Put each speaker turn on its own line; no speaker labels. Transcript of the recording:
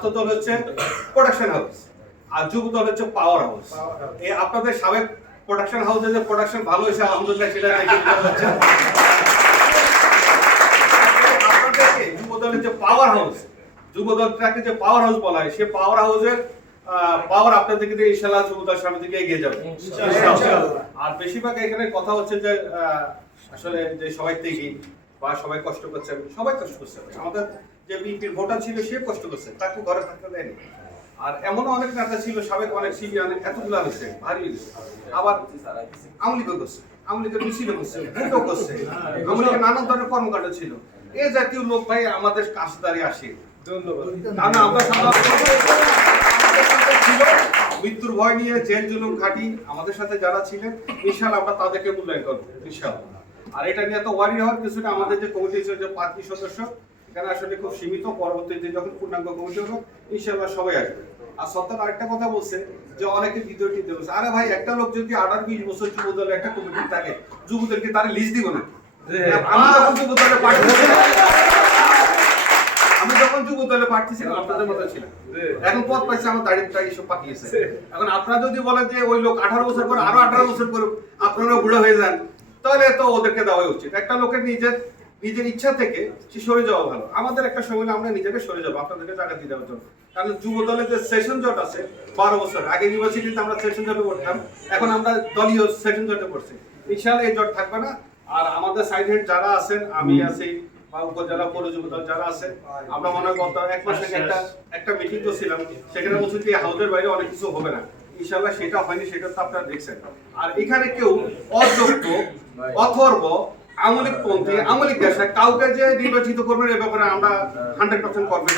ছাত্র দল হচ্ছে প্রোডাকশন হাউস আর যুব দল হচ্ছে পাওয়ার হাউস এই আপনাদের সাবেক প্রোডাকশন হাউসে যে প্রোডাকশন ভালো হয়েছে আলহামদুলিল্লাহ সেটা নাকি হচ্ছে আপনাদেরকে যুব দলের যে পাওয়ার হাউস যুব দলটাকে যে পাওয়ার হাউস বলা হয় সে পাওয়ার হাউসের পাওয়ার আপনাদেরকে দিয়ে ইনশাল্লাহ যুব দল সামনের দিকে এগিয়ে যাবে। আর বেশিরভাগ এখানে কথা হচ্ছে যে আসলে যে সবাই থেকে বা সবাই কষ্ট করছেন সবাই কষ্ট করছে। আমাদের যে বিএনপির ভোটার ছিল, সে কষ্ট করছে তাকে ঘরে থাকতে দেয়নি। আর এমনও অনেক নেতা ছিল, সাবেক অনেক সিরিয়ান এতগুলো হয়েছে ভারী। আবার আমলিগও করছে মিছিল করছে, ভোটও করছে। নানান ধরনের কর্মকাণ্ড ছিল। এ জাতীয় লোক ভাই আমাদের কাছে দাঁড়িয়ে আসে। মৃত্যুর ভয় নিয়ে জেল জুলুম ঘাটি আমাদের সাথে যারা ছিলেন ইনশাল্লাহ আমরা তাদেরকে মূল্যায়ন করব ইনশাল্লাহ আর এটা নিয়ে তো ওয়ারি হওয়ার কিছু না আমাদের যে কমিটি ছিল যে পাঁচটি সদস্য এখানে আসলে খুব সীমিত পরবর্তীতে যখন পূর্ণাঙ্গ কমিটি হবে ইনশাল্লাহ সবাই আসবে। আর সত্তার আরেকটা কথা বলছে যে অনেকে টিতে বলছে আরে ভাই একটা লোক যদি আঠারো বিশ বছর যুব দলে একটা কমিটি থাকে যুবদেরকে তারা লিস্ট দিব না। আমি যখন যুব দলে আমি যখন যুব দলে প্রার্থী ছিলাম আপনাদের মতো ছিলাম। এখন পদ পাইছে আমার দাঁড়িয়ে এইসব পাঠিয়েছে এখন আপনারা যদি বলেন যে ওই লোক আঠারো বছর পর আরও আঠারো বছর পর আপনারা বুড়ো হয়ে যান তাহলে তো ওদেরকে দেওয়া উচিত। একটা লোকের নিজের নিজের ইচ্ছা থেকে সে সরে যাওয়া ভালো। আমাদের একটা সময় আমরা নিজেকে সরে যাব আপনাদেরকে জায়গা দিয়ে দেওয়ার জন্য। কারণ যুব দলের যে সেশন জট আছে বারো বছর আগে ইউনিভার্সিটিতে আমরা সেশন জটে পড়তাম এখন আমরা দলীয় সেশন জটে পড়ছি। ইনশাআল্লাহ এই জট থাকবে না। আর আমাদের সাইড হেড যারা আছেন আমি আছি বা উপজেলা পৌর যুব দল যারা আছে আমরা মনে হয় গত এক মাস আগে একটা একটা মিটিং করছিলাম সেখানে বলছি যে হাউসের বাইরে অনেক কিছু হবে না। ইনশাল্লাহ সেটা হয়নি সেটা তো আপনারা দেখছেন। আর এখানে কেউ অযোগ্য অথর্ব, আমলিক পন্থী, আমলিক দেশে, কাউকে যে নির্বাচিত করবেন, এ ব্যাপারে আমরা হান্ড্রেড পার্সেন্ট করবেন